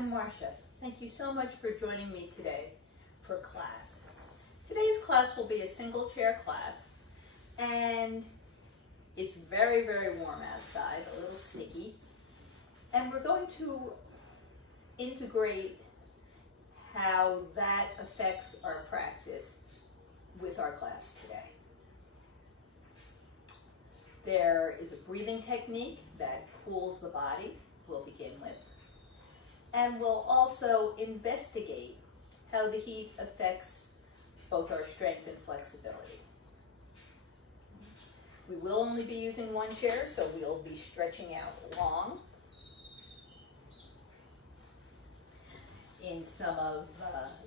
I'm Marcia. Thank you so much for joining me today for class. Today's class will be a single chair class, and it's very, very warm outside, a little sticky, and we're going to integrate how that affects our practice with our class today. There is a breathing technique that cools the body, we'll begin with. And we'll also investigate how the heat affects both our strength and flexibility. We will only be using one chair, so we'll be stretching out long in some of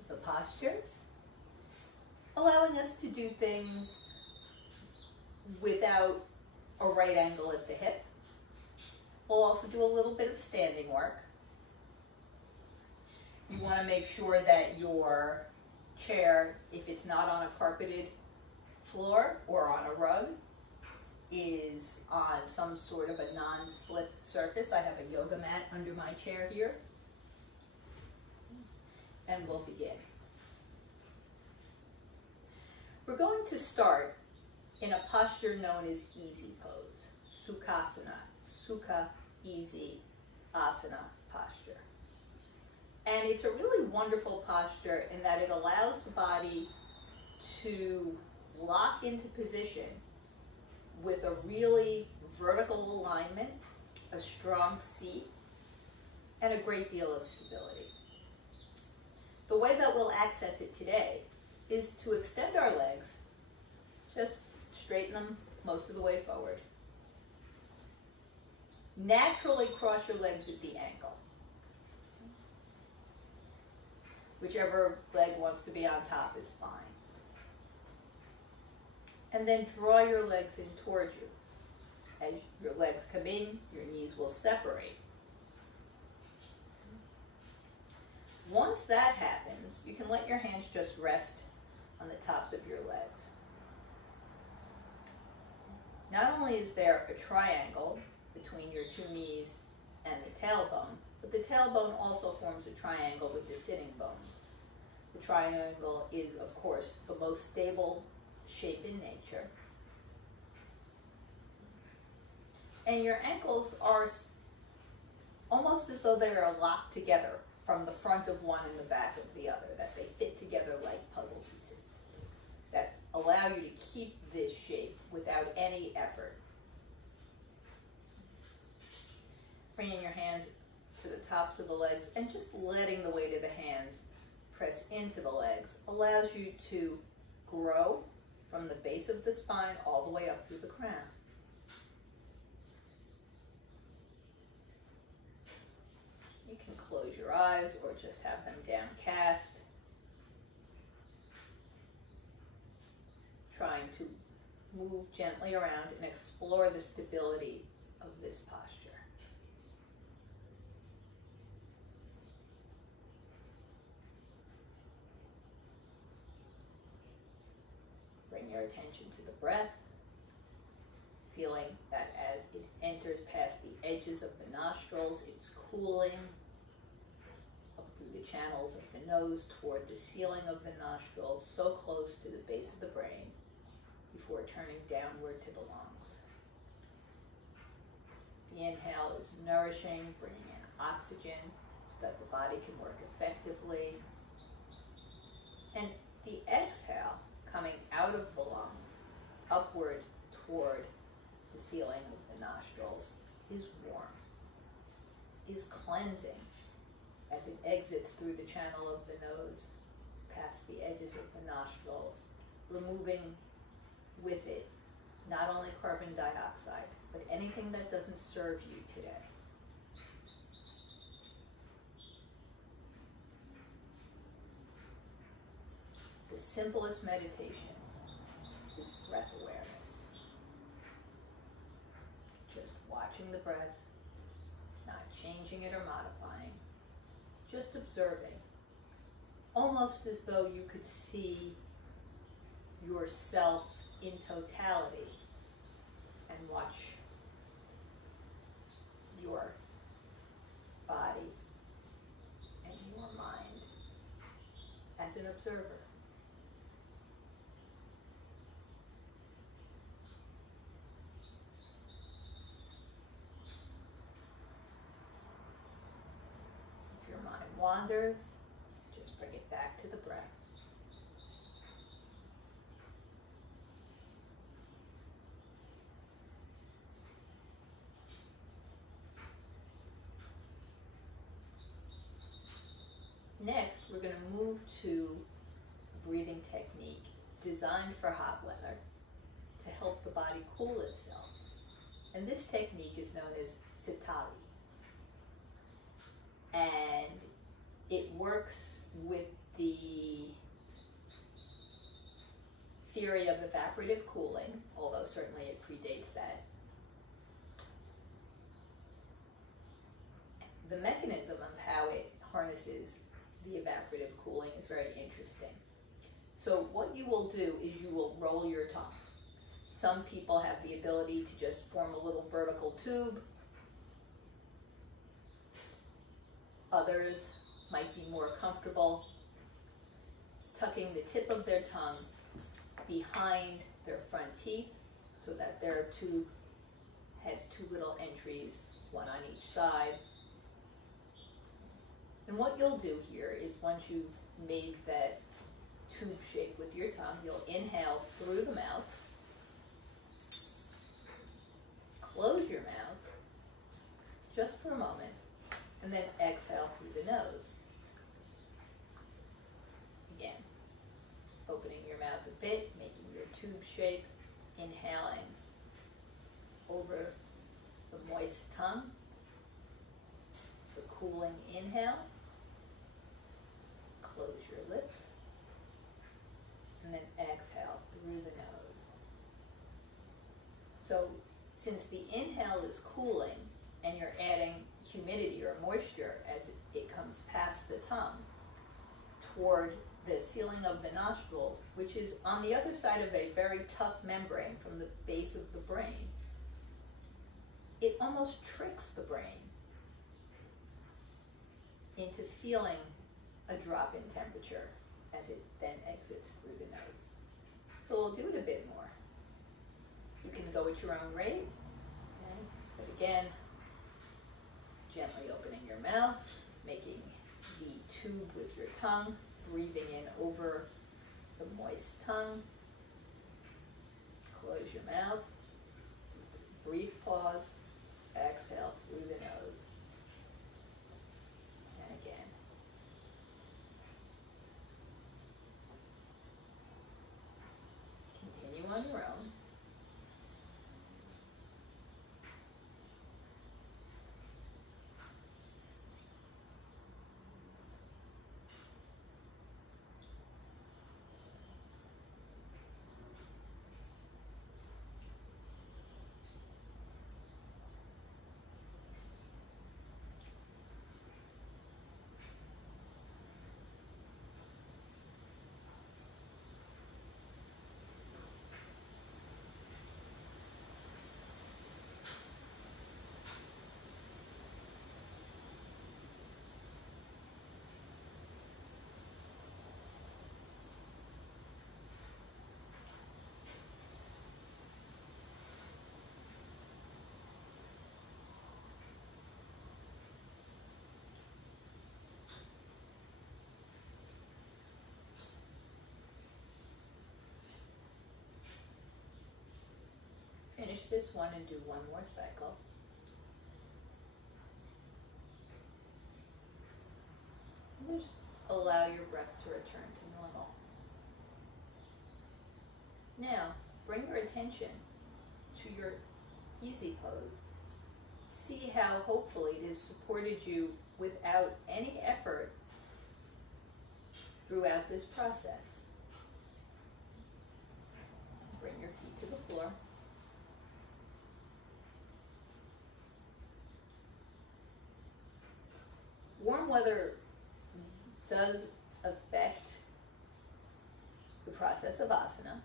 the postures, allowing us to do things without a right angle at the hip. We'll also do a little bit of standing work. You want to make sure that your chair, if it's not on a carpeted floor or on a rug, is on some sort of a non-slip surface. I have a yoga mat under my chair here. And we'll begin. We're going to start in a posture known as easy pose, Sukhasana, Sukha, easy, asana posture. And it's a really wonderful posture in that it allows the body to lock into position with a really vertical alignment, a strong seat, and a great deal of stability. The way that we'll access it today is to extend our legs, just straighten them most of the way forward. Naturally cross your legs at the ankle. Whichever leg wants to be on top is fine. And then draw your legs in towards you. As your legs come in, your knees will separate. Once that happens, you can let your hands just rest on the tops of your legs. Not only is there a triangle between your two knees and the tailbone, but the tailbone also forms a triangle with the sitting bones. The triangle is, of course, the most stable shape in nature. And your ankles are almost as though they are locked together from the front of one and the back of the other, that they fit together like puzzle pieces that allow you to keep this shape without any effort. Bringing your hands to the tops of the legs and just letting the weight of the hands press into the legs allows you to grow from the base of the spine all the way up through the crown. You can close your eyes or just have them downcast, trying to move gently around and explore the stability of this posture. Bring your attention to the breath, feeling that as it enters past the edges of the nostrils, it's cooling up through the channels of the nose toward the ceiling of the nostrils, so close to the base of the brain, before turning downward to the lungs. The inhale is nourishing, bringing in oxygen so that the body can work effectively. And the exhale, coming out of the lungs, upward toward the ceiling of the nostrils, is warm, is cleansing as it exits through the channel of the nose, past the edges of the nostrils, removing with it not only carbon dioxide, but anything that doesn't serve you today. The simplest meditation is breath awareness. Just watching the breath, not changing it or modifying, just observing, almost as though you could see yourself in totality and watch your body observer. If your mind wanders, just bring it back to the breath. Next, we're going to move to a breathing technique designed for hot weather to help the body cool itself. And this technique is known as sitali. And it works with the theory of evaporative cooling, although certainly it predates that. The mechanism of how it harnesses the evaporative cooling is very interesting. So what you will do is you will roll your tongue. Some people have the ability to just form a little vertical tube. Others might be more comfortable tucking the tip of their tongue behind their front teeth so that their tube has two little entries, one on each side. And what you'll do here is once you've made that tube shape with your tongue, you'll inhale through the mouth, close your mouth just for a moment, and then exhale through the nose. Again, opening your mouth a bit, making your tube shape, inhaling over the moist tongue, the cooling inhale, close your lips, and then exhale through the nose. So since the inhale is cooling and you're adding humidity or moisture as it comes past the tongue toward the ceiling of the nostrils, which is on the other side of a very tough membrane from the base of the brain, it almost tricks the brain into feeling a drop in temperature as it then exits through the nose. So we'll do it a bit more. You can go at your own rate, okay? But again, gently opening your mouth, making the tube with your tongue, breathing in over the moist tongue. Close your mouth, just a brief pause, exhale through the nose. And again. Continue on your own. Finish this one and do one more cycle. And just allow your breath to return to normal. Now, bring your attention to your easy pose. See how hopefully it has supported you without any effort throughout this process. Bring your feet to the floor. Warm weather does affect the process of asana.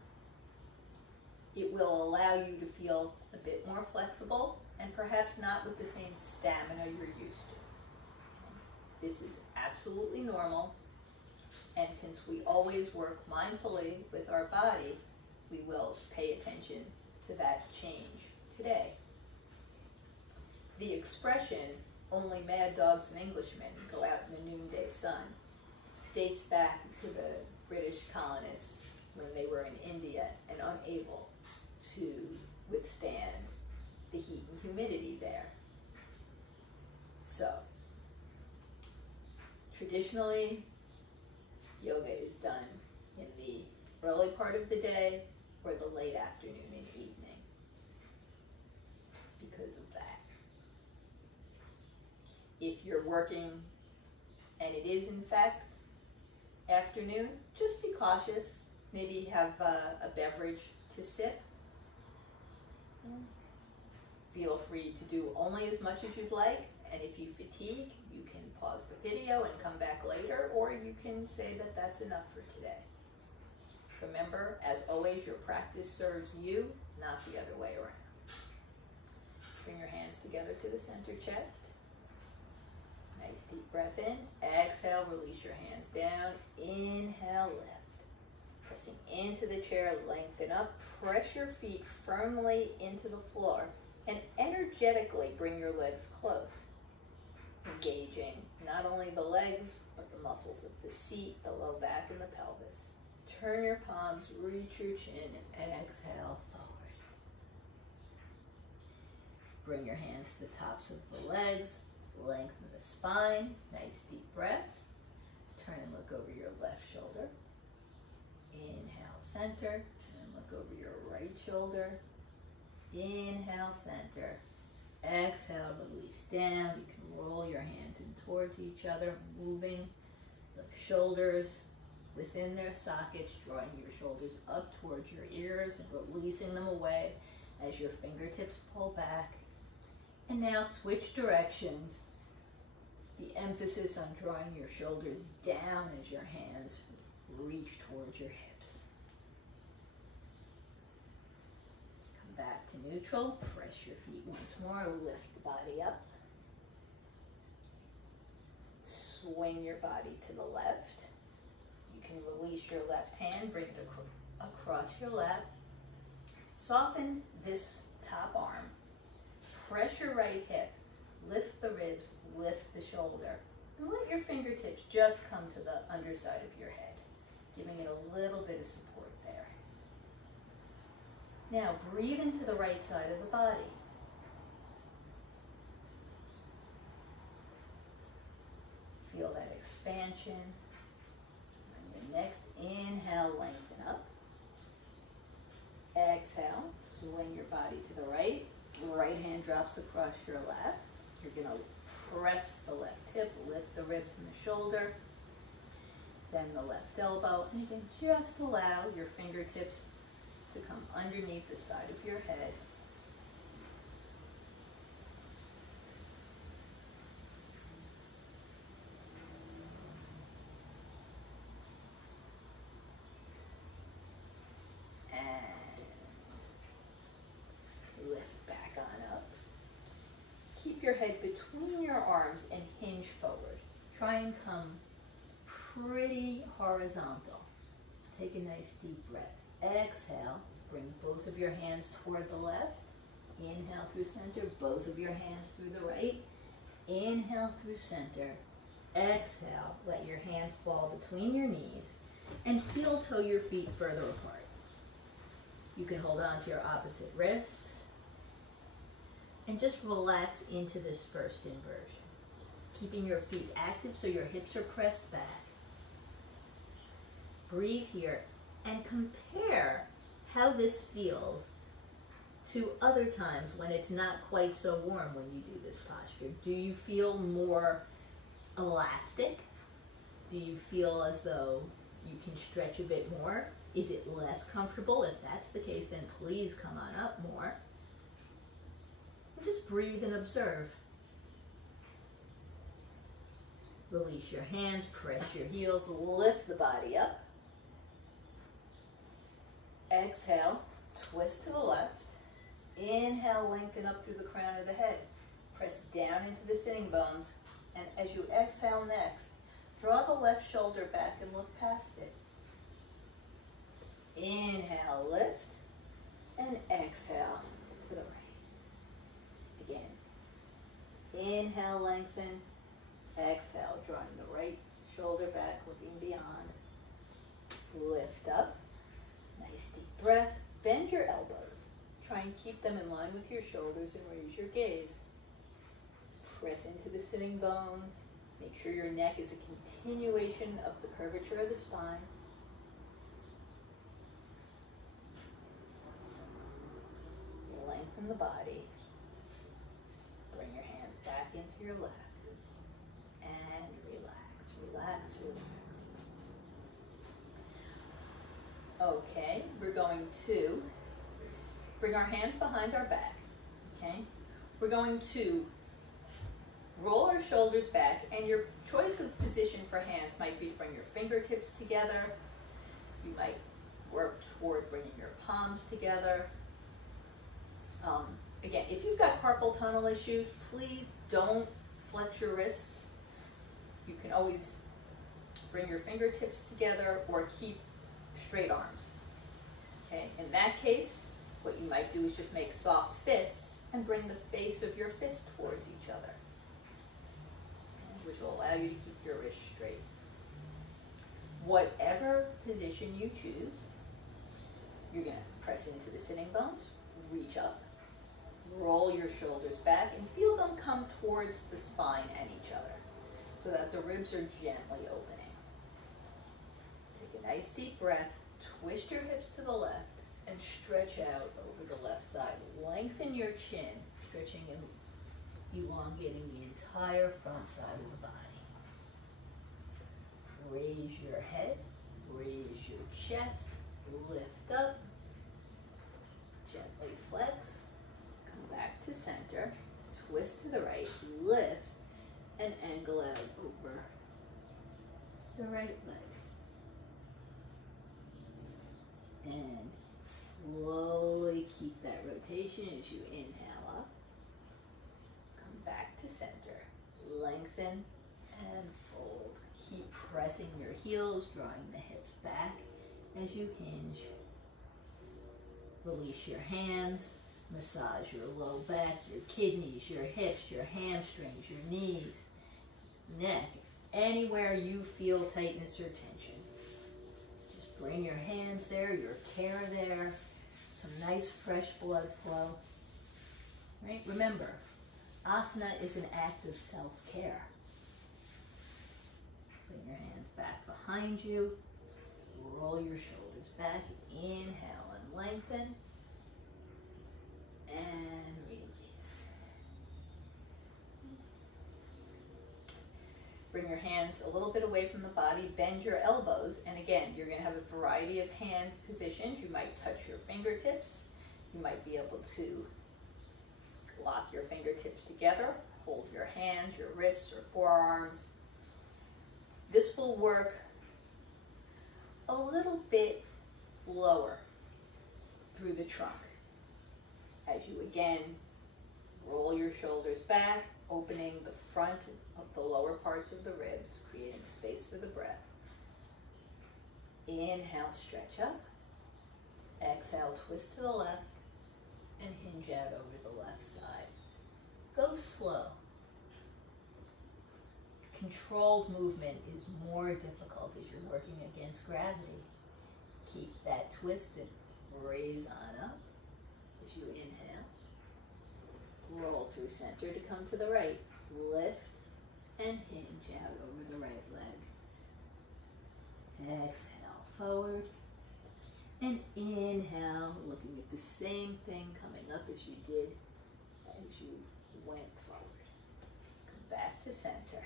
It will allow you to feel a bit more flexible and perhaps not with the same stamina you're used to. This is absolutely normal, And since we always work mindfully with our body, we will pay attention to that change today. The expression, "only mad dogs and Englishmen go out in the noonday sun," dates back to the British colonists when they were in India and unable to withstand the heat and humidity there. So, traditionally, yoga is done in the early part of the day or the late afternoon and evening because of that. If you're working and it is in fact afternoon, just be cautious. Maybe have a beverage to sip. Feel free to do only as much as you'd like, and if you fatigue, you can pause the video and come back later, or you can say that that's enough for today. Remember, as always, your practice serves you, not the other way around. Bring your hands together to the center chest. Nice deep breath in. Exhale, release your hands down. Inhale, lift. Pressing into the chair, lengthen up. Press your feet firmly into the floor and energetically bring your legs close. Engaging not only the legs, but the muscles of the seat, the low back, and the pelvis. Turn your palms, reach your chin, and exhale forward. Bring your hands to the tops of the legs, lengthen the spine, nice deep breath. Turn and look over your left shoulder. Inhale, center, and look over your right shoulder. Inhale, center. Exhale, release down. You can roll your hands in towards each other, moving the shoulders within their sockets, drawing your shoulders up towards your ears and releasing them away as your fingertips pull back. And now switch directions. The emphasis on drawing your shoulders down as your hands reach towards your hips. Come back to neutral. Press your feet once more. Lift the body up. Swing your body to the left. You can release your left hand, bring it across your lap. Soften this top arm. Press your right hip. Lift the ribs, lift the shoulder. And let your fingertips just come to the underside of your head, giving it a little bit of support there. Now breathe into the right side of the body. Feel that expansion. On your next inhale, lengthen up. Exhale, swing your body to the right. Right hand drops across your lap. You're going to press the left hip, lift the ribs and the shoulder. Then the left elbow. And you can just allow your fingertips to come underneath the side of your head. Keep your head between your arms and hinge forward. Try and come pretty horizontal. Take a nice deep breath. Exhale, bring both of your hands toward the left. Inhale through center, both of your hands through the right. Inhale through center. Exhale, let your hands fall between your knees and heel toe your feet further apart. You can hold on to your opposite wrists. And just relax into this first inversion, keeping your feet active so your hips are pressed back. Breathe here and compare how this feels to other times when it's not quite so warm when you do this posture. Do you feel more elastic? Do you feel as though you can stretch a bit more? Is it less comfortable? If that's the case, then please come on up more. Just breathe and observe. Release your hands, press your heels, lift the body up. Exhale, twist to the left. Inhale, lengthen up through the crown of the head. Press down into the sitting bones. And as you exhale next, Draw the left shoulder back and look past it. Inhale, lift, and exhale to the right. Again, inhale, lengthen, exhale, drawing the right shoulder back, looking beyond. Lift up, nice deep breath, bend your elbows. Try and keep them in line with your shoulders and raise your gaze. Press into the sitting bones. Make sure your neck is a continuation of the curvature of the spine. Lengthen the body. Bring your hands back into your lap. And relax, relax, relax. Okay, we're going to bring our hands behind our back. Okay, we're going to roll our shoulders back, and your choice of position for hands might be to bring your fingertips together. You might work toward bringing your palms together. Again, if you've got carpal tunnel issues, please don't flex your wrists. You can always bring your fingertips together or keep straight arms. Okay, in that case, what you might do is just make soft fists and bring the face of your fist towards each other, which will allow you to keep your wrists straight. Whatever position you choose, you're going to press into the sitting bones, reach up, roll your shoulders back, and feel them come towards the spine and each other so that the ribs are gently opening. Take a nice deep breath, twist your hips to the left, and stretch out over the left side. Lengthen your chin, stretching and elongating the entire front side of the body. Raise your head, raise your chest, lift up, gently flex, come back to center, twist to the right, lift, and angle out over the right leg. And slowly keep that rotation as you inhale up. Come back to center. Lengthen and fold. Keep pressing your heels, drawing the hips back as you hinge. Release your hands. Massage your low back, your kidneys, your hips, your hamstrings, your knees, neck, anywhere you feel tightness or tension. Just bring your hands there, your care there, some nice fresh blood flow. Right? Remember, asana is an act of self-care. Bring your hands back behind you, roll your shoulders back, inhale and lengthen. And release. Bring your hands a little bit away from the body, bend your elbows, and again, you're going to have a variety of hand positions. You might touch your fingertips. You might be able to lock your fingertips together, hold your hands, your wrists, or forearms. This will work a little bit lower through the trunk. As you again roll your shoulders back, opening the front of the lower parts of the ribs, creating space for the breath. Inhale, stretch up. Exhale, twist to the left and hinge out over the left side. Go slow. Controlled movement is more difficult as you're working against gravity. Keep that twisted. Raise on up. As you inhale, roll through center to come to the right, lift and hinge out over the right leg. Exhale forward and inhale, looking at the same thing coming up as you did as you went forward. Come back to center,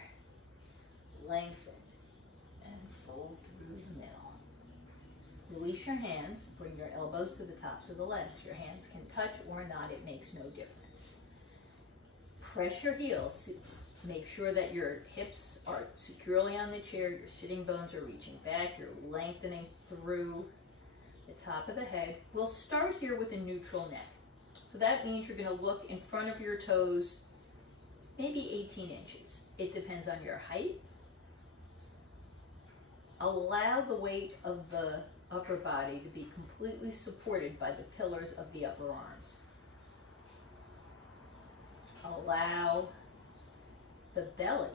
lengthen and fold through the middle. Release your hands, bring your elbows to the tops of the legs. Your hands can touch or not, it makes no difference. Press your heels, make sure that your hips are securely on the chair, your sitting bones are reaching back, you're lengthening through the top of the head. We'll start here with a neutral neck. So that means you're going to look in front of your toes, maybe 18 inches. It depends on your height Allow the weight of the upper body to be completely supported by the pillars of the upper arms. Allow the belly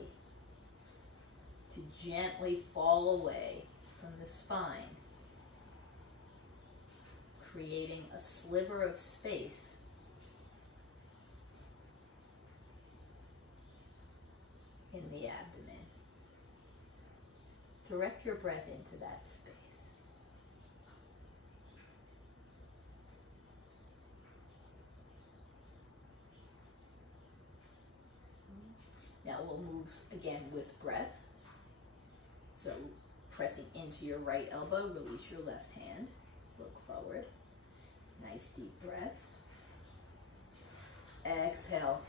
to gently fall away from the spine, creating a sliver of space in the abdomen. Direct your breath into that space. Now we'll move again with breath. So pressing into your right elbow, release your left hand, look forward. Nice deep breath. Exhale,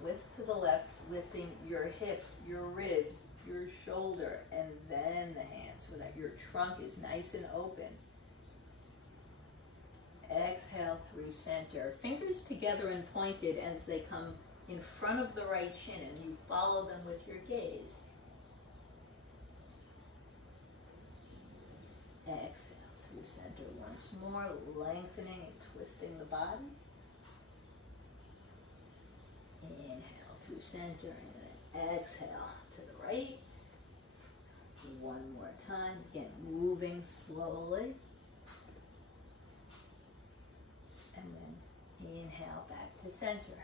twist to the left, lifting your hip, your ribs, your shoulder, and then the hand so that your trunk is nice and open. Exhale through center. Fingers together and pointed as they come in front of the right shin, and you follow them with your gaze. Exhale through center once more, lengthening and twisting the body. Inhale through center and then exhale to the right. One more time, again, moving slowly. And then inhale back to center.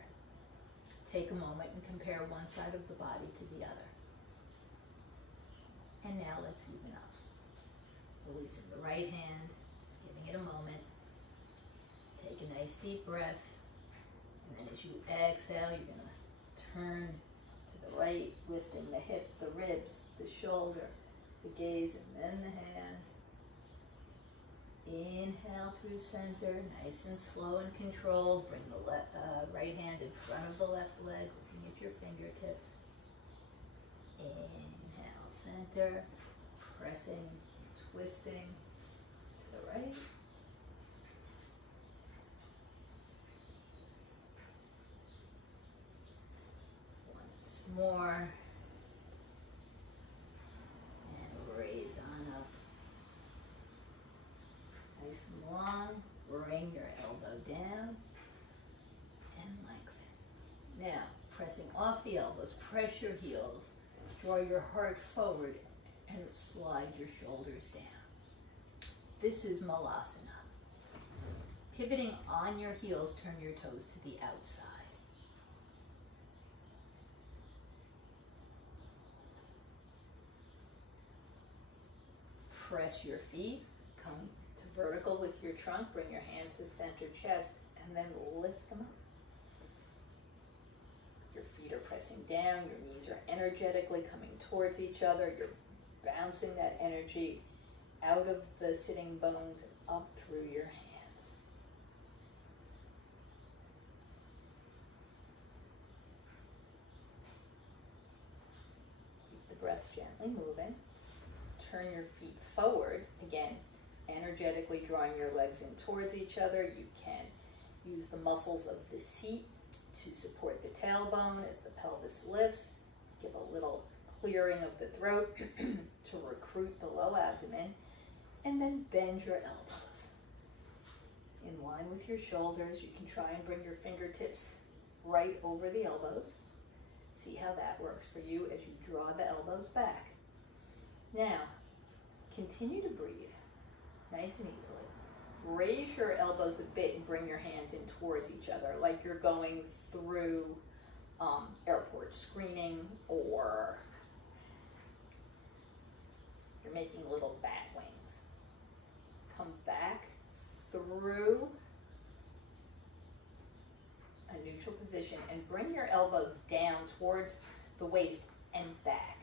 Take a moment and compare one side of the body to the other. And now let's even up. Releasing the right hand, just giving it a moment. Take a nice deep breath. And then as you exhale, you're going to turn to the right, lifting the hip, the ribs, the shoulder, the gaze, and then the hand. Inhale through center, nice and slow and controlled. Bring the right hand in front of the left leg, looking at your fingertips. Inhale, center, pressing, twisting to the right. Once more. And raise on up. Nice and long. Bring your elbow down and lengthen. Now, pressing off the elbows, press your heels. Draw your heart forward and slide your shoulders down. This is Malasana. Pivoting on your heels, turn your toes to the outside. Press your feet, come to vertical with your trunk, bring your hands to the center chest, and then lift them up. Your feet are pressing down, your knees are energetically coming towards each other. You're bouncing that energy out of the sitting bones and up through your hands. Keep the breath gently moving. Turn your feet forward. Again, energetically drawing your legs in towards each other. You can use the muscles of the seat to support the tailbone as the pelvis lifts. Give a little clearing of the throat to recruit the low abdomen. And then bend your elbows. In line with your shoulders, you can try and bring your fingertips right over the elbows. See how that works for you as you draw the elbows back. Now, continue to breathe, nice and easily. Raise your elbows a bit and bring your hands in towards each other, like you're going through airport screening, or you're making little bat wings. Come back through a neutral position and bring your elbows down towards the waist and back.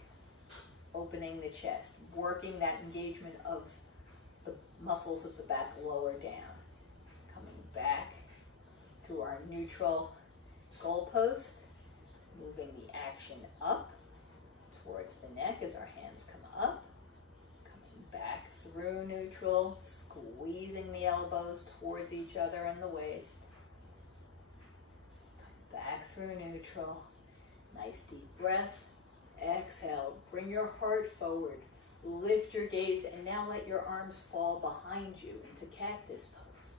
Opening the chest, working that engagement of the muscles of the back lower down. Coming back to our neutral goalpost, moving the action up towards the neck as our hands come up. Coming back through neutral, squeezing the elbows towards each other and the waist. Come back through neutral. Nice deep breath. Exhale, bring your heart forward, Lift your gaze and now let your arms fall behind you into cactus pose.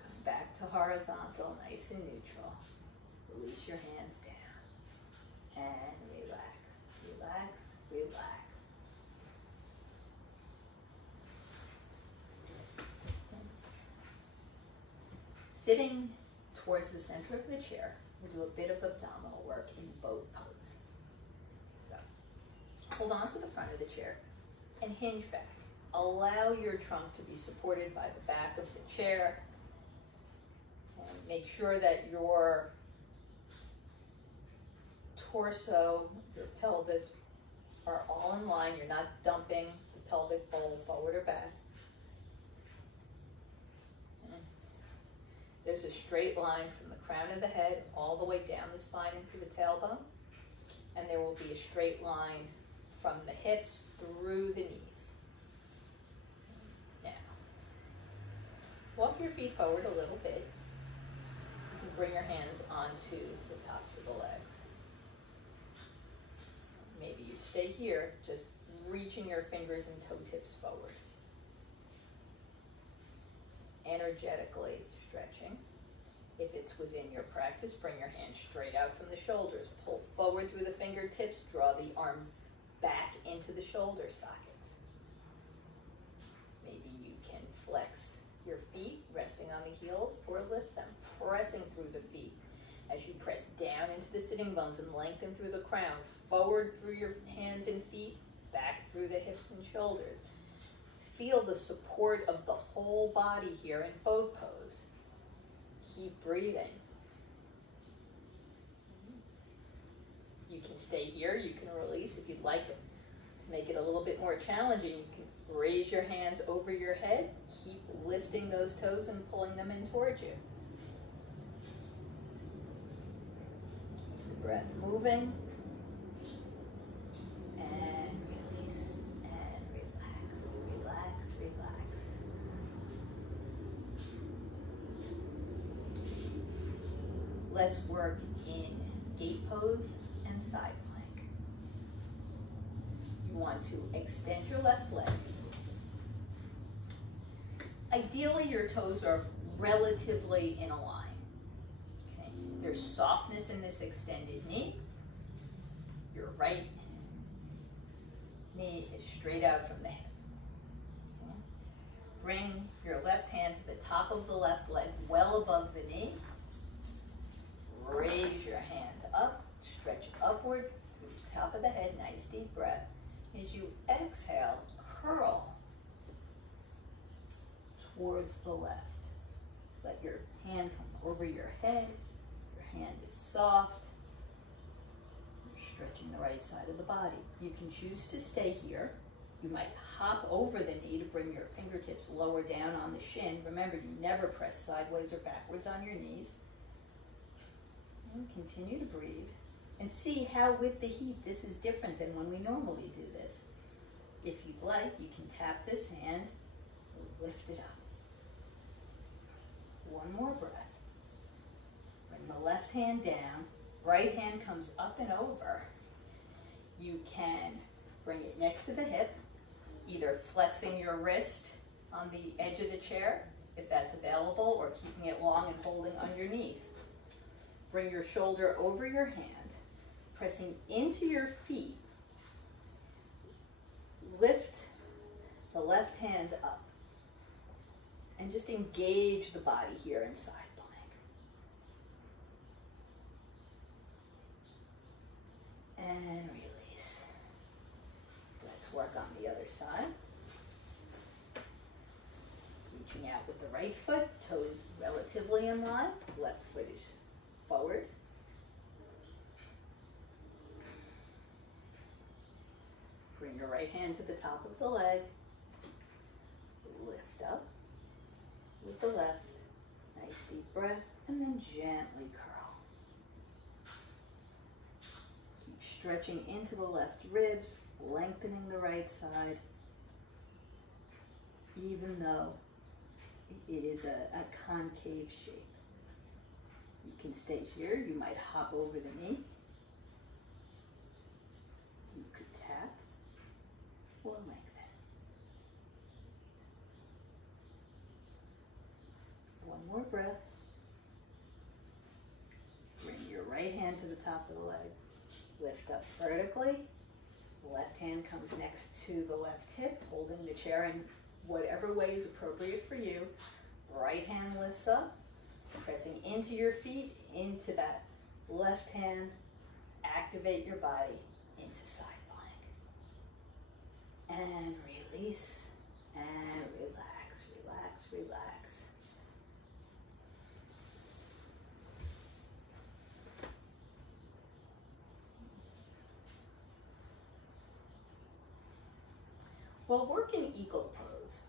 Come back to horizontal, nice and neutral. Release your hands down and relax, relax, relax. Sitting towards the center of the chair, we'll do a bit of abdominal work in boat pose. So, hold on to the front of the chair and hinge back. Allow your trunk to be supported by the back of the chair. And make sure that your torso, your pelvis are all in line. You're not dumping the pelvic bowl forward or back. There's a straight line from the crown of the head all the way down the spine into the tailbone. And there will be a straight line from the hips through the knees. Now, walk your feet forward a little bit. You can bring your hands onto the tops of the legs. Maybe you stay here, just reaching your fingers and toe tips forward. Energetically stretching. If it's within your practice, bring your hands straight out from the shoulders. Pull forward through the fingertips. Draw the arms back into the shoulder sockets. Maybe you can flex your feet, resting on the heels, or lift them, pressing through the feet. As you press down into the sitting bones and lengthen through the crown, forward through your hands and feet, back through the hips and shoulders. Feel the support of the whole body here in boat pose. Keep breathing. You can stay here, you can release if you'd like it. To make it a little bit more challenging, you can raise your hands over your head, keep lifting those toes and pulling them in towards you. Keep the breath moving. And release, and relax, relax, relax. Let's work in gate pose and side plank. You want to extend your left leg. Ideally, your toes are relatively in a line. Okay? There's softness in this extended knee. Your right knee is straight out from the hip. Okay? Bring your left hand to the top of the left leg, well above the knee. Raise your hand up, stretch upward through the top of the head, nice deep breath. As you exhale, curl towards the left. Let your hand come over your head. Your hand is soft. You're stretching the right side of the body. You can choose to stay here. You might hop over the knee to bring your fingertips lower down on the shin. Remember, you never press sideways or backwards on your knees. And continue to breathe and see how with the heat this is different than when we normally do this. If you'd like, you can tap this hand, lift it up. One more breath. Bring the left hand down, right hand comes up and over. You can bring it next to the hip, either flexing your wrist on the edge of the chair, if that's available, or keeping it long and holding underneath. Bring your shoulder over your hand, pressing into your feet. Lift the left hand up and just engage the body here in side plank. And release. Let's work on the other side. Reaching out with the right foot, toes relatively in line, left foot is forward. Bring your right hand to the top of the leg. Lift up with the left. Nice deep breath, and then gently curl. Keep stretching into the left ribs, lengthening the right side, even though it is a concave shape. You can stay here. You might hop over the knee. tap or lengthen. One more breath. Bring your right hand to the top of the leg. Lift up vertically. Left hand comes next to the left hip, holding the chair in whatever way is appropriate for you. Right hand lifts up, pressing into your feet, into that left hand. Activate your body into side plank. And release, and relax, relax, relax. We'll work in eagle pose,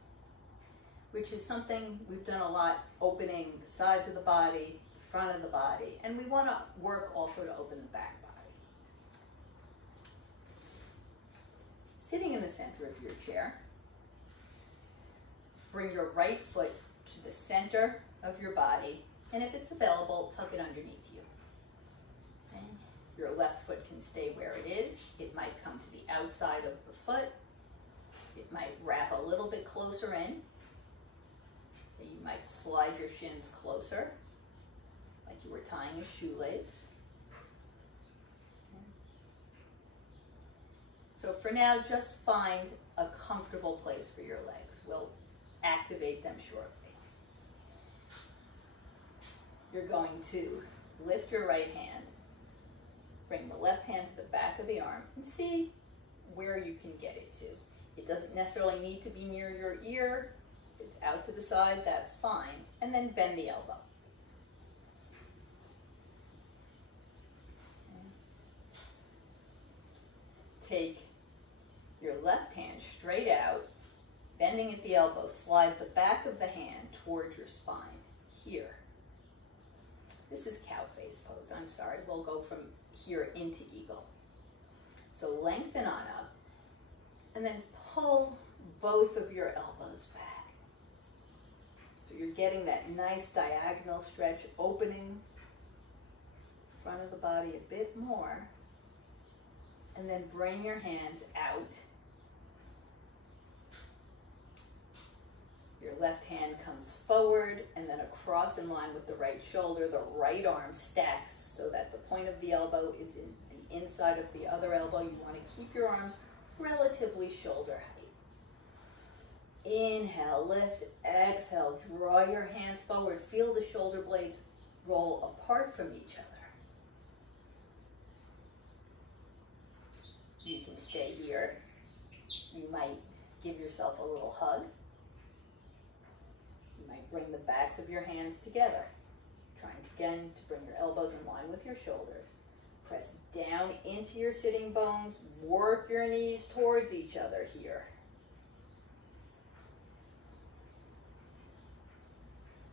which is something we've done a lot, opening the sides of the body, the front of the body, and we want to work also to open the back body. Sitting in the center of your chair, bring your right foot to the center of your body, and if it's available, tuck it underneath you. Okay? Your left foot can stay where it is. It might come to the outside of the foot. It might wrap a little bit closer in. Okay, you might slide your shins closer, like you were tying a shoelace. Okay. So for now, just find a comfortable place for your legs. We'll activate them shortly. You're going to lift your right hand, bring the left hand to the back of the arm, and see where you can get it to. It doesn't necessarily need to be near your ear. If it's out to the side, that's fine. And then bend the elbow. Okay. Take your left hand straight out, bending at the elbow. Slide the back of the hand towards your spine, here. This is cow face pose, I'm sorry. We'll go from here into eagle. So lengthen on up, and then pull both of your elbows back. So you're getting that nice diagonal stretch, opening the front of the body a bit more. And then bring your hands out. Your left hand comes forward and then across in line with the right shoulder. The right arm stacks so that the point of the elbow is in the inside of the other elbow. You want to keep your arms relatively shoulder height. Inhale, lift, exhale, draw your hands forward. Feel the shoulder blades roll apart from each other. You can stay here. You might give yourself a little hug. You might bring the backs of your hands together, trying again to bring your elbows in line with your shoulders. Press down into your sitting bones. Work your knees towards each other here.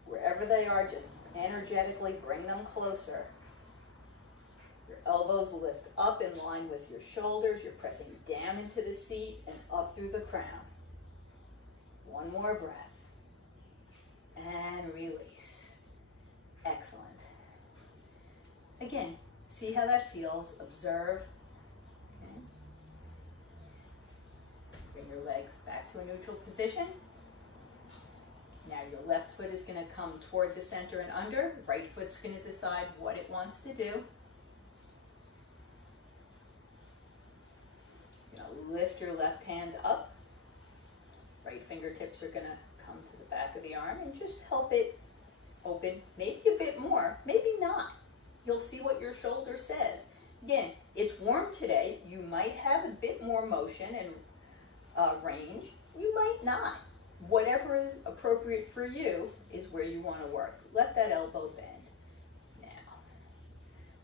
Wherever they are, just energetically bring them closer. Your elbows lift up in line with your shoulders. You're pressing down into the seat and up through the crown. One more breath. And release. Excellent. Again, see how that feels. Observe. Okay. Bring your legs back to a neutral position. Now your left foot is going to come toward the center and under. Right foot's going to decide what it wants to do. You're going to lift your left hand up. Right fingertips are going to come to the back of the arm and just help it open maybe a bit more, maybe not. You'll see what your shoulder says. Again, it's warm today. You might have a bit more motion and range. You might not. Whatever is appropriate for you is where you want to work. Let that elbow bend. Now,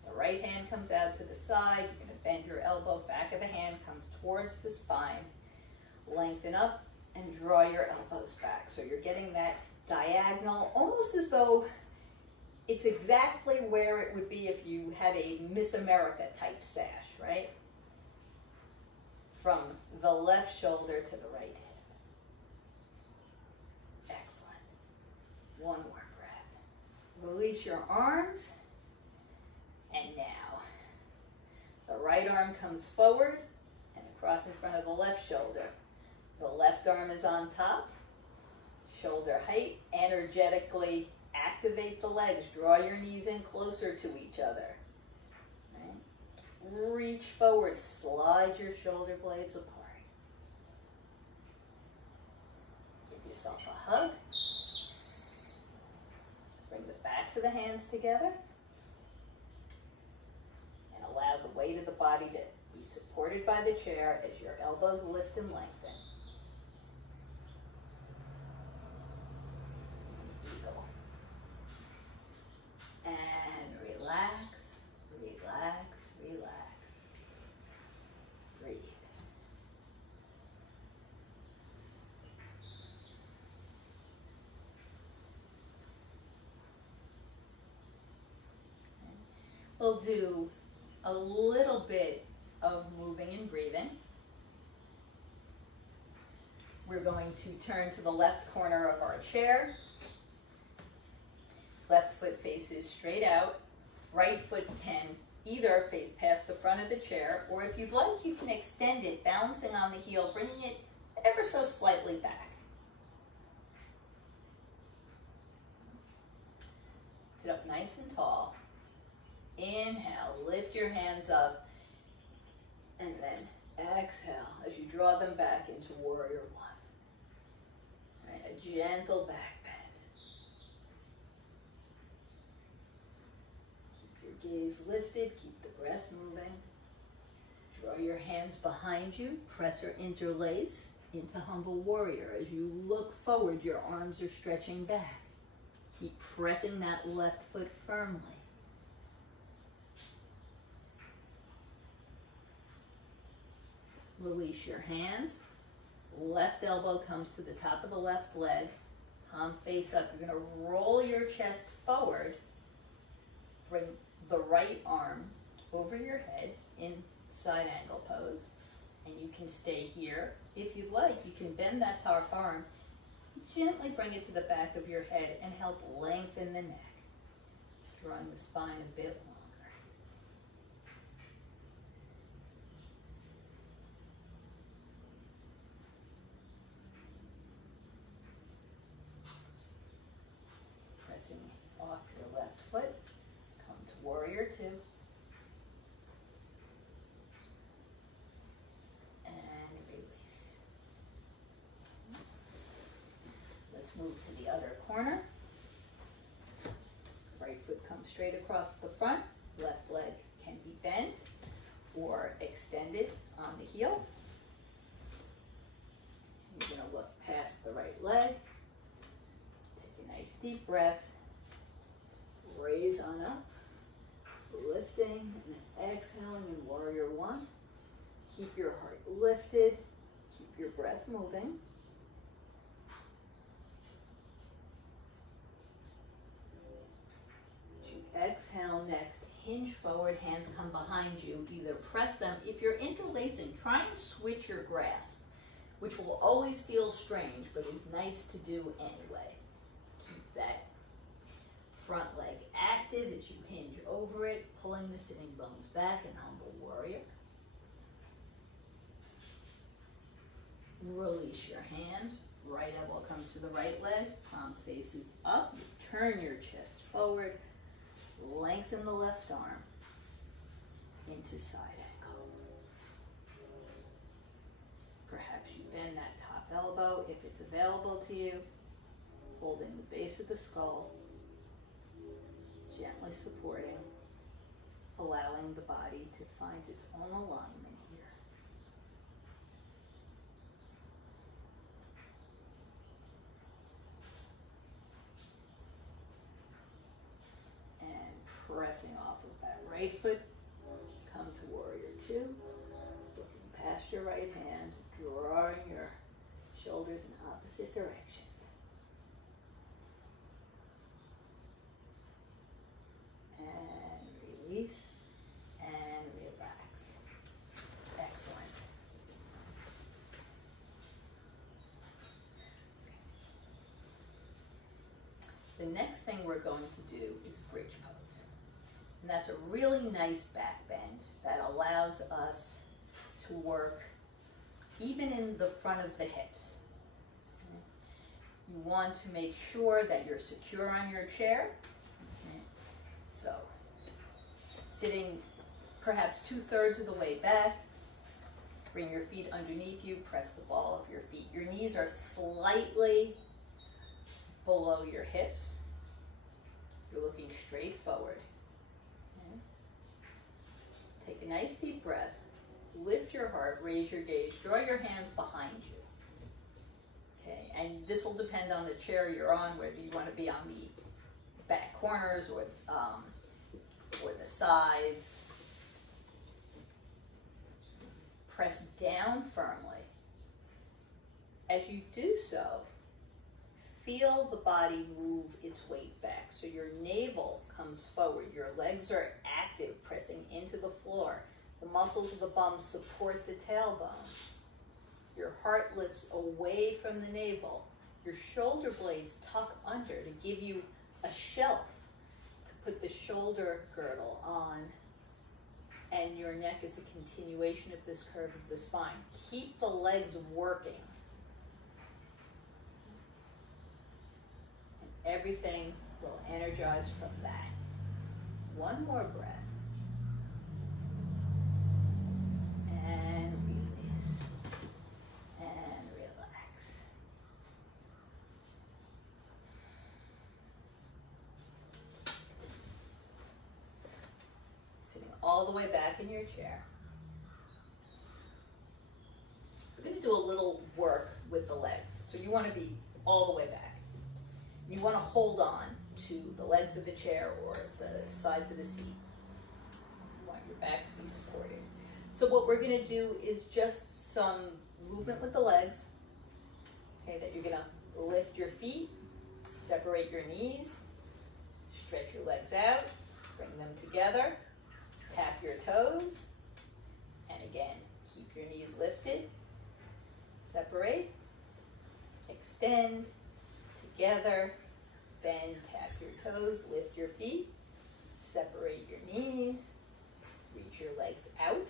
the right hand comes out to the side. You're going to bend your elbow. Back of the hand comes towards the spine. Lengthen up and draw your elbows back. So you're getting that diagonal, almost as though it's exactly where it would be if you had a Miss America type sash, right? From the left shoulder to the right hip. Excellent. One more breath. Release your arms. And now, the right arm comes forward and cross in front of the left shoulder. The left arm is on top, shoulder height. Energetically activate the legs. Draw your knees in closer to each other. Right? Reach forward, slide your shoulder blades apart. Give yourself a hug. Bring the backs of the hands together. And allow the weight of the body to be supported by the chair as your elbows lift and lengthen. Eagle. And relax, relax, relax. Breathe. We'll do a little bit of moving and breathing. We're going to turn to the left corner of our chair. Left foot faces straight out. Right foot can either face past the front of the chair, or if you'd like, you can extend it, balancing on the heel, bringing it ever so slightly back. Sit up nice and tall. Inhale, lift your hands up, and then exhale as you draw them back into warrior one. Right, a gentle back bend. Keep your gaze lifted, keep the breath moving. Draw your hands behind you, press or interlace into humble warrior. As you look forward, your arms are stretching back. Keep pressing that left foot firmly. Release your hands. Left elbow comes to the top of the left leg. Palm face up. You're going to roll your chest forward. Bring the right arm over your head in side angle pose. And you can stay here. If you'd like, you can bend that top arm. Gently bring it to the back of your head and help lengthen the neck. Drawing the spine a bit longer. Pressing off your left foot, come to warrior two. And release. Let's move to the other corner. Right foot comes straight across the front. Left leg can be bent or extended on the heel. You're going to look past the right leg. Take a nice deep breath. Raise on up, lifting, and then exhaling in warrior one. Keep your heart lifted, keep your breath moving. As you exhale next, hinge forward, hands come behind you. Either press them. If you're interlacing, try and switch your grasp, which will always feel strange, but is nice to do anyway. Keep that front leg active as you hinge over it, pulling the sitting bones back in humble warrior. Release your hands. Right elbow comes to the right leg. Palm faces up. You turn your chest forward. Lengthen the left arm into side angle. Perhaps you bend that top elbow if it's available to you, holding the base of the skull. Gently supporting, allowing the body to find its own alignment here. And pressing off of that right foot, come to warrior two, looking past your right hand, drawing your shoulders in opposite directions. And release and relax. Excellent. The next thing we're going to do is bridge pose. And that's a really nice back bend that allows us to work even in the front of the hips. Okay. You want to make sure that you're secure on your chair. Okay. So, sitting perhaps 2/3 of the way back, bring your feet underneath you, press the ball of your feet. Your knees are slightly below your hips. You're looking straight forward. Okay. Take a nice deep breath. Lift your heart, raise your gaze, draw your hands behind you. Okay, and this will depend on the chair you're on, whether you want to be on the back corners or the sides. Press down firmly. As you do so, feel the body move its weight back. So your navel comes forward. Your legs are active, pressing into the floor. The muscles of the bum support the tailbone. Your heart lifts away from the navel. Your shoulder blades tuck under to give you a shelf to put the shoulder girdle on. And your neck is a continuation of this curve of the spine. Keep the legs working. And everything will energize from that. One more breath. And release. And relax. Sitting all the way back in your chair. We're going to do a little work with the legs. So you want to be all the way back. You want to hold on to the legs of the chair or the sides of the seat. You want your back to be supported. So what we're going to do is just some movement with the legs. Okay, that you're going to lift your feet, separate your knees, stretch your legs out, bring them together, tap your toes, and again, keep your knees lifted, separate, extend, together, bend, tap your toes, lift your feet, separate your knees, reach your legs out,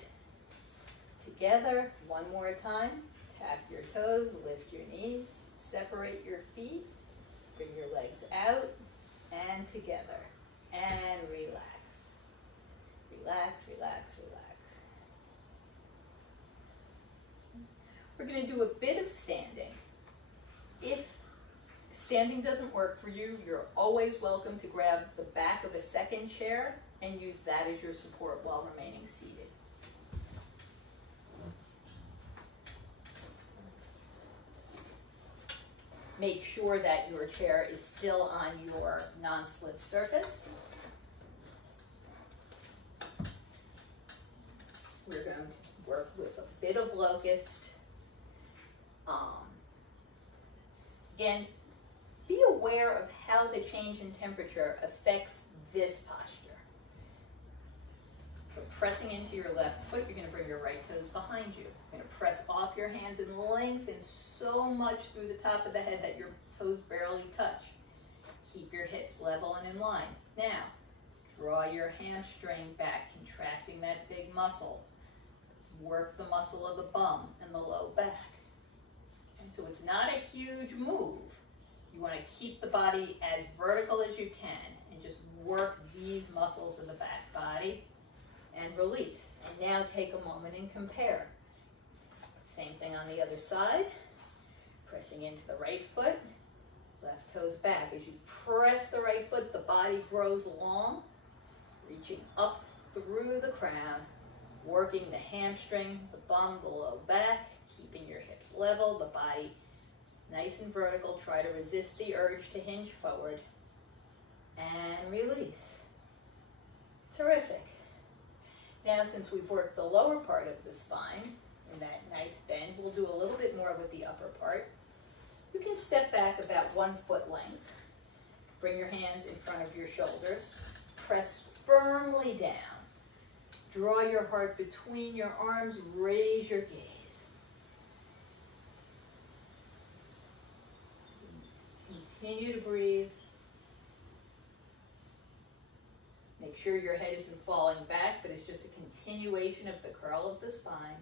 together, one more time, tap your toes, lift your knees, separate your feet, bring your legs out, and together, and relax. Relax, relax, relax. We're going to do a bit of standing. If standing doesn't work for you, you're always welcome to grab the back of a second chair and use that as your support while remaining seated. Make sure that your chair is still on your non-slip surface. We're going to work with a bit of locust. Again, be aware of how the change in temperature affects this posture. So pressing into your left foot, you're going to bring your right toes behind you. You're going to press off your hands and lengthen so much through the top of the head that your toes barely touch. Keep your hips level and in line. Now, draw your hamstring back, contracting that big muscle. Work the muscle of the bum and the low back. And so it's not a huge move. You want to keep the body as vertical as you can and just work these muscles in the back body and release. And now take a moment and compare. Same thing on the other side. Pressing into the right foot, left toes back. As you press the right foot, the body grows long, reaching up through the crown, working the hamstring, the bum, the low back, keeping your hips level, the body nice and vertical. Try to resist the urge to hinge forward. And release. Terrific. Now, since we've worked the lower part of the spine, in that nice bend, we'll do a little bit more with the upper part. You can step back about 1 foot length. Bring your hands in front of your shoulders. Press firmly down. Draw your heart between your arms. Raise your gaze. Continue to breathe. Make sure your head isn't falling back, but it's just a continuation of the curl of the spine.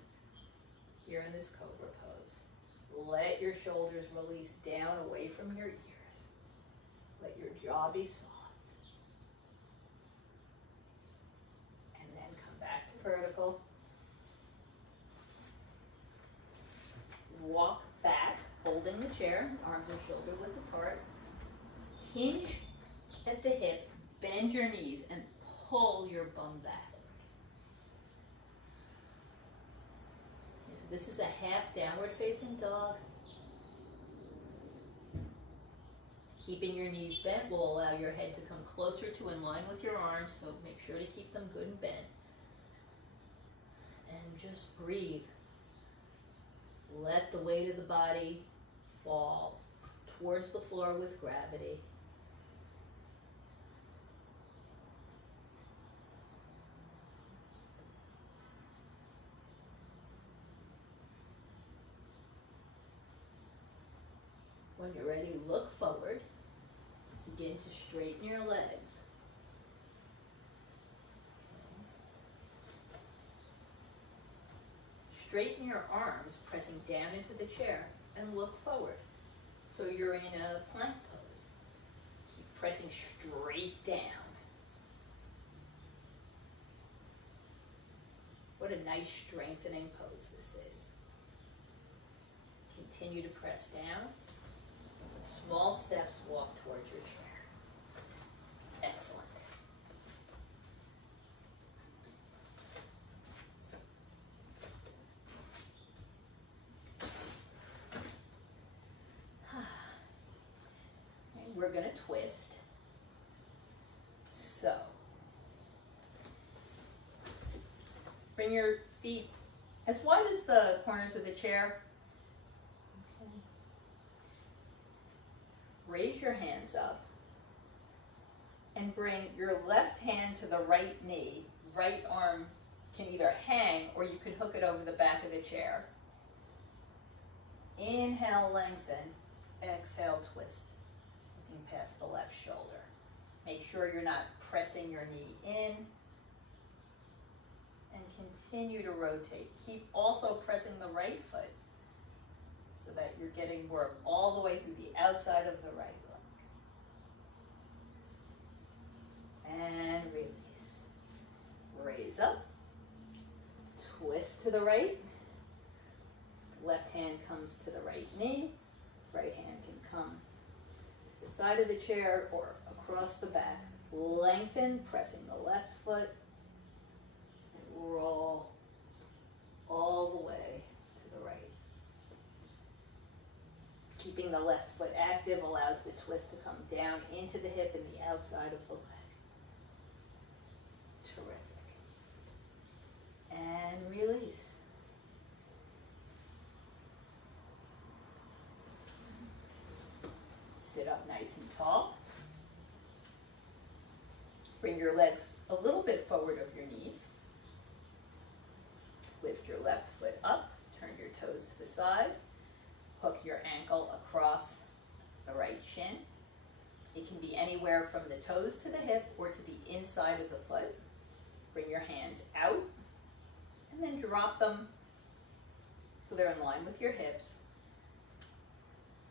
here in this cobra pose. Let your shoulders release down away from your ears. Let your jaw be soft. And then come back to vertical. Walk back, holding the chair, arms and shoulder width apart. Hinge at the hip, bend your knees, and pull your bum back. So this is a half downward facing dog. Keeping your knees bent will allow your head to come closer to in line with your arms, so make sure to keep them good and bent. And just breathe. Let the weight of the body fall towards the floor with gravity. When you're ready, look forward. Begin to straighten your legs. Straighten your arms, pressing down into the chair, and look forward. So you're in a plank pose. Keep pressing straight down. What a nice strengthening pose this is. Continue to press down. With small steps, walk towards your chair. Excellent. We're going to twist. So, bring your feet as wide as the corners of the chair. Okay. Raise your hands up and bring your left hand to the right knee. Right arm can either hang or you can hook it over the back of the chair. Inhale, lengthen. Exhale, twist. Past the left shoulder. Make sure you're not pressing your knee in, and continue to rotate. Keep also pressing the right foot so that you're getting work all the way through the outside of the right leg. And release. Raise up. Twist to the right. Left hand comes to the right knee. Right hand can come the side of the chair or across the back. Lengthen, pressing the left foot, and roll all the way to the right. Keeping the left foot active allows the twist to come down into the hip and the outside of the leg. Terrific. And release. Sit up nice and tall. Bring your legs a little bit forward of your knees. Lift your left foot up, turn your toes to the side. Hook your ankle across the right shin. It can be anywhere from the toes to the hip or to the inside of the foot. Bring your hands out and then drop them so they're in line with your hips.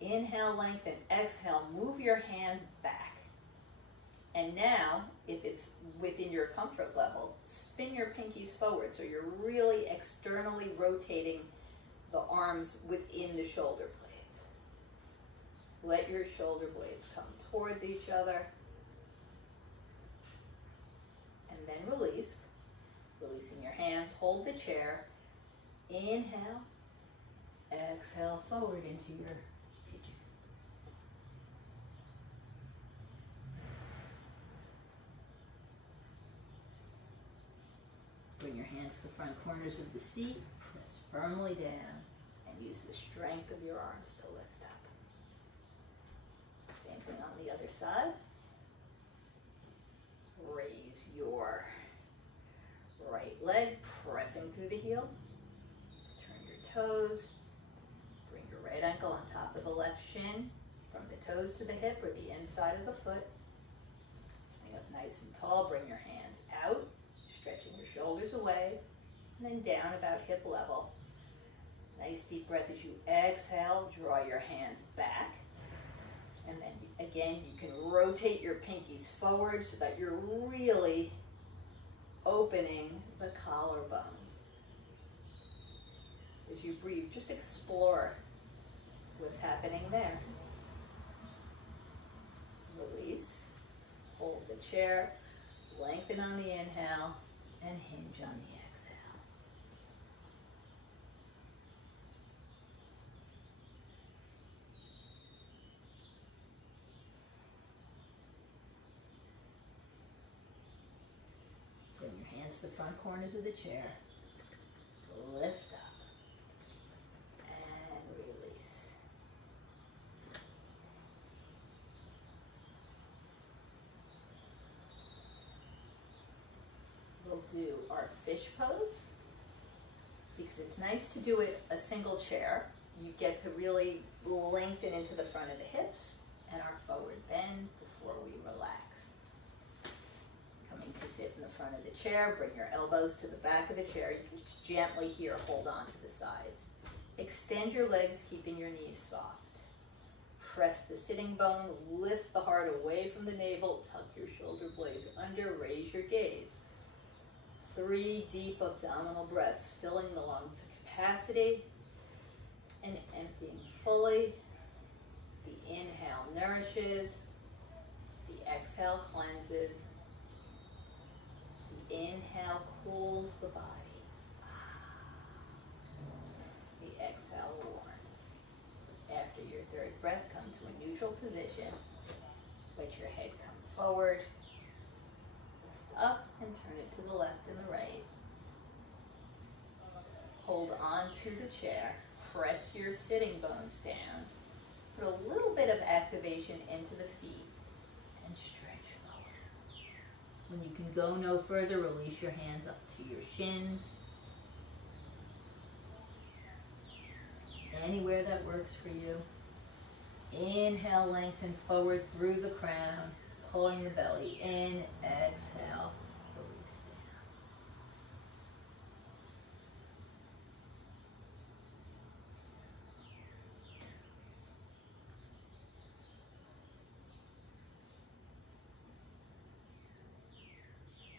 Inhale, lengthen. Exhale, move your hands back. And now, if it's within your comfort level, spin your pinkies forward so you're really externally rotating the arms within the shoulder blades. Let your shoulder blades come towards each other. And then release. Releasing your hands, hold the chair. Inhale. Exhale, forward into your pigeon. Bring your hands to the front corners of the seat. Press firmly down and use the strength of your arms to lift up. Same thing on the other side. Raise your right leg, pressing through the heel. Turn your toes. Bring your right ankle on top of the left shin, from the toes to the hip or the inside of the foot. Sitting up nice and tall, bring your hands out, stretching your shoulders away, and then down about hip level. Nice deep breath as you exhale, draw your hands back. And then again, you can rotate your pinkies forward so that you're really opening the collarbones. As you breathe, just explore what's happening there. Release, hold the chair, lengthen on the inhale, and hinge on the exhale. Bring your hands to the front corners of the chair. Lift up and release. We'll do our fish pose because it's nice to do it a single chair. You get to really lengthen into the front of the hips and our forward bend before we relax. Coming to sit in the front of the chair, bring your elbows to the back of the chair. You can just gently here hold on to the sides. Extend your legs, keeping your knees soft. Press the sitting bone, lift the heart away from the navel, tuck your shoulder blades under, raise your gaze. 3 deep abdominal breaths, filling the lungs to capacity and emptying fully. The inhale nourishes, the exhale cleanses, the inhale cools the body, the exhale warms. After your 3rd breath, come to a neutral position. Let your head come forward, lift up and turn it to the left and the right. Hold on to the chair, press your sitting bones down. Put a little bit of activation into the feet and stretch forward. When you can go no further, release your hands up to your shins. Anywhere that works for you. Inhale, lengthen forward through the crown, pulling the belly in. Exhale, release down.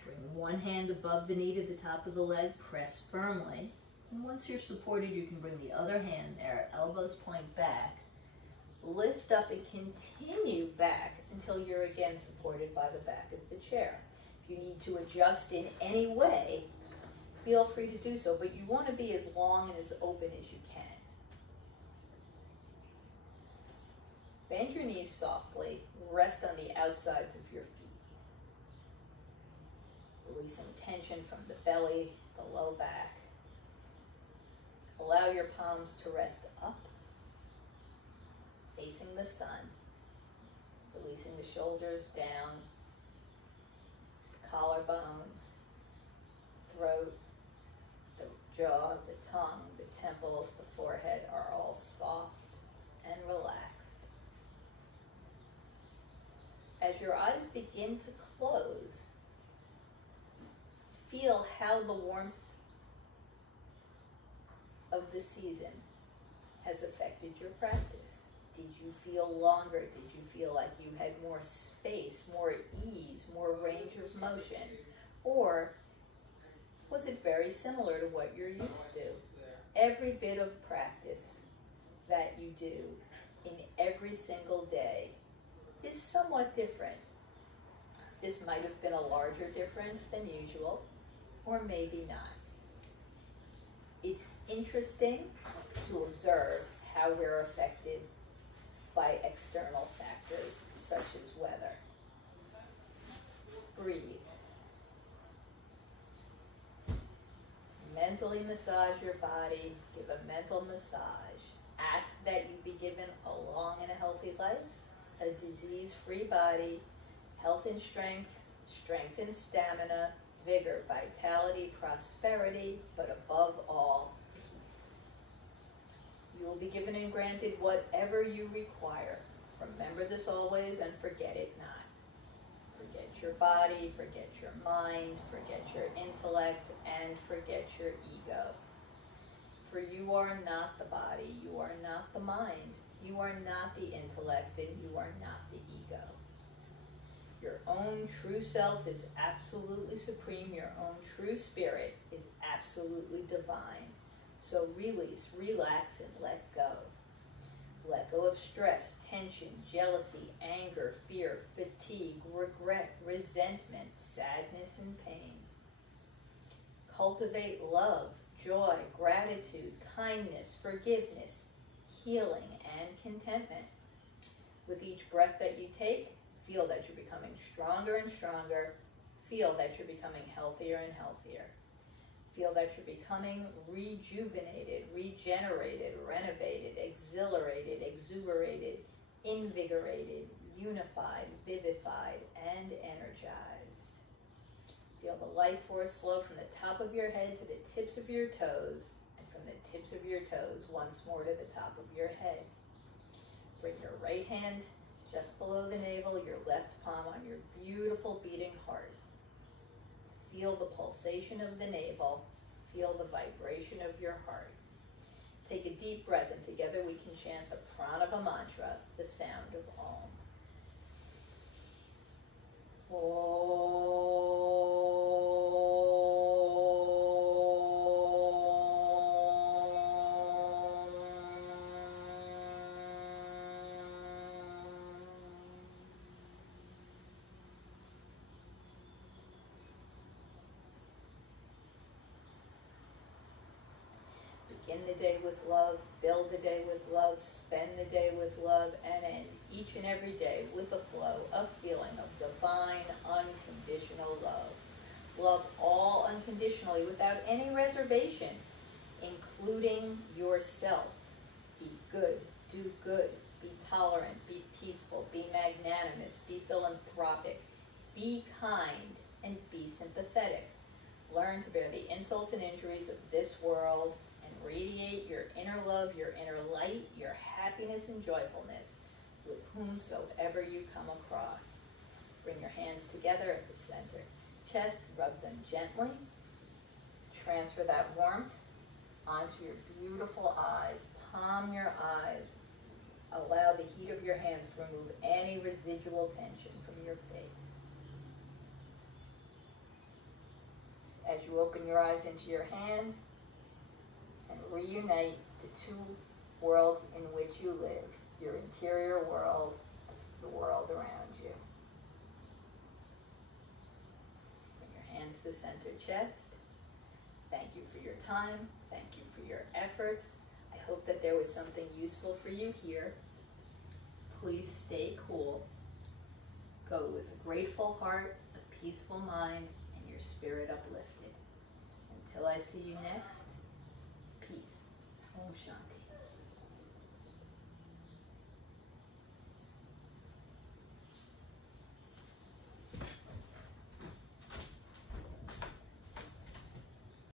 Bring one hand above the knee to the top of the leg, press firmly. And once you're supported, you can bring the other hand there, elbows point back. Lift up and continue back until you're again supported by the back of the chair. If you need to adjust in any way, feel free to do so, but you want to be as long and as open as you can. Bend your knees softly, rest on the outsides of your feet. Releasing tension from the belly, the low back. Allow your palms to rest up, facing the sun. Releasing the shoulders down, the collarbones, throat, the jaw, the tongue, the temples, the forehead are all soft and relaxed. As your eyes begin to close, feel how the warmth of the season has affected your practice. Did you feel longer? Did you feel like you had more space, more ease, more range of motion? Or was it very similar to what you're used to? Every bit of practice that you do in every single day is somewhat different. This might have been a larger difference than usual, or maybe not. It's interesting to observe how we're affected by external factors such as weather. Breathe. Mentally massage your body, give a mental massage. Ask that you be given a long and a healthy life, a disease-free body, health and strength, strength and stamina, vigor, vitality, prosperity, but above all, peace. You will be given and granted whatever you require. Remember this always and forget it not. Forget your body, forget your mind, forget your intellect, and forget your ego. For you are not the body, you are not the mind, you are not the intellect, and you are not the ego. Your own true self is absolutely supreme. Your own true spirit is absolutely divine. So release, relax, and let go. Let go of stress, tension, jealousy, anger, fear, fatigue, regret, resentment, sadness, and pain. Cultivate love, joy, gratitude, kindness, forgiveness, healing, and contentment. With each breath that you take, feel that you're becoming stronger and stronger. Feel that you're becoming healthier and healthier. Feel that you're becoming rejuvenated, regenerated, renovated, exhilarated, exuberated, invigorated, unified, vivified, and energized. Feel the life force flow from the top of your head to the tips of your toes, and from the tips of your toes once more to the top of your head. Bring your right hand just below the navel, your left palm on your beautiful beating heart. Feel the pulsation of the navel. Feel the vibration of your heart. Take a deep breath, and together we can chant the pranava mantra, the sound of Om. Begin the day with love, fill the day with love, spend the day with love, and end each and every day with a flow, a feeling of divine, unconditional love. Love all unconditionally without any reservation, including yourself. Be good, do good, be tolerant, be peaceful, be magnanimous, be philanthropic, be kind, and be sympathetic. Learn to bear the insults and injuries of this world and radiate your inner love, your inner light, your happiness and joyfulness with whomsoever you come across. Bring your hands together at the center. Chest, rub them gently. Transfer that warmth onto your beautiful eyes. Palm your eyes. Allow the heat of your hands to remove any residual tension from your face. As you open your eyes into your hands and reunite the two worlds in which you live, your interior world and the world around you. Bring your hands to the center chest. Thank you for your time. Thank you for your efforts. I hope that there was something useful for you here. Please stay cool. Go with a grateful heart, a peaceful mind, and your spirit uplifted. Until I see you next, peace. Om Shanti.